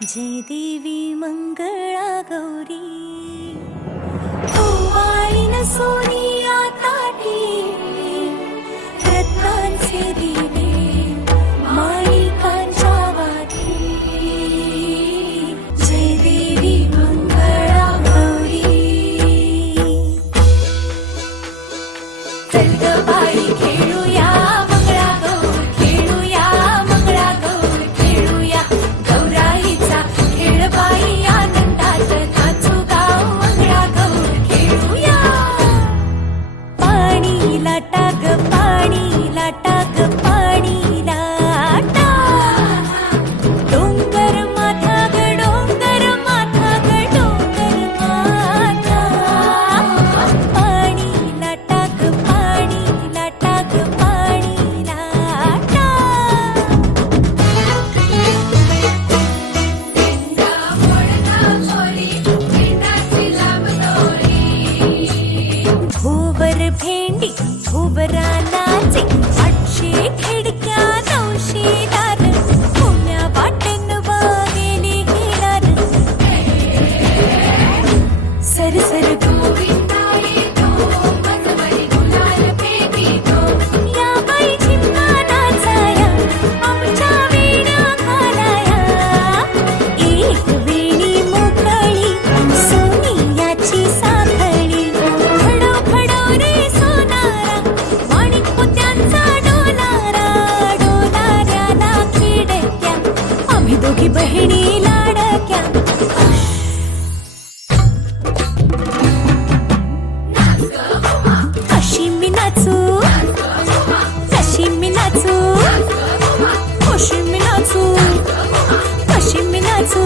जय देवी मंगळा गौरी ओवाळीन सोनिया ताटी रत्नांचे दिवे माणिकांच्या वाती जय देवी मंगळा गौरी चल ग बाई खेळूया मंगळा गौर खेळूया मंगळा गौर खेळूया गौराईचा खेळ बाई आनंदात नाचू गाव मंगळा गौर खेळूया पाणी लाटा ग पाणी लाटा ग पाणी लाटा डोंगर माथा ग डोंगर माथा ग डोंगर माथा पाणी लाटा ग पाणी लाटा ग पाणी लाटा भुवर भेंडी भुवरा नाचे 800 खिडक्या 900 दार पुण्या वाटेन वागेली हिरार सर सर या बाई झिम्मा नाचाया आमच्या वेण्या घालाया एक वेणी मोकळी सोनियाची साखळी खडो खडो रे सोनारा माणिक मोत्यांचा डोलारा डोलाऱ्याला खिडक्या आम्ही दोघी बहिणी लाडक्या कशी मी नाचू कशी मी नाचू कशी मी नाचू कशी मी नाचू